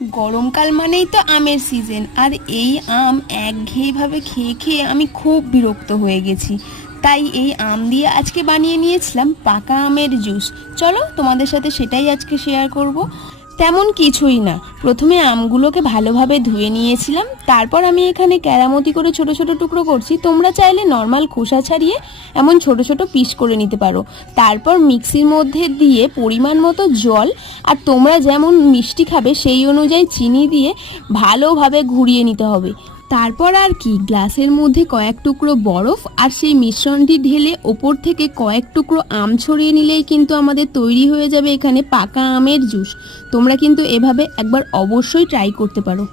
গরমকাল মানেই তো আমের সিজন, আর এই আম একঘেয়েভাবে খেয়ে খেয়ে আমি খুব বিরক্ত হয়ে গেছি। তাই এই আম দিয়ে আজকে বানিয়ে নিয়েছিলাম পাকা আমের জুস। চলো তোমাদের সাথে সেটাই আজকে শেয়ার করব। তেমন কিছুই না, প্রথমে আমগুলোকে ভালোভাবে ধুয়ে নিয়েছিলাম, তারপর আমি এখানে কেরামতি করে ছোট ছোট টুকরো করছি। তোমরা চাইলে নর্মাল খোসা ছাড়িয়ে এমন ছোট ছোট পিস করে নিতে পারো। তারপর মিক্সির মধ্যে দিয়ে পরিমাণ মতো জল আর তোমরা যেমন মিষ্টি খাবে সেই অনুযায়ী চিনি দিয়ে ভালোভাবে ঘুরিয়ে নিতে হবে। তারপর আর কি, গ্লাসের মধ্যে কয়েক টুকরো বরফ আর সেই মিশ্রণটি ঢেলে ওপর থেকে কয়েক টুকরো আম ছড়িয়ে নিলেই কিন্তু আমাদের তৈরি হয়ে যাবে এখানে পাকা আমের জুস। তোমরা কিন্তু এভাবে একবার অবশ্যই ট্রাই করতে পারো।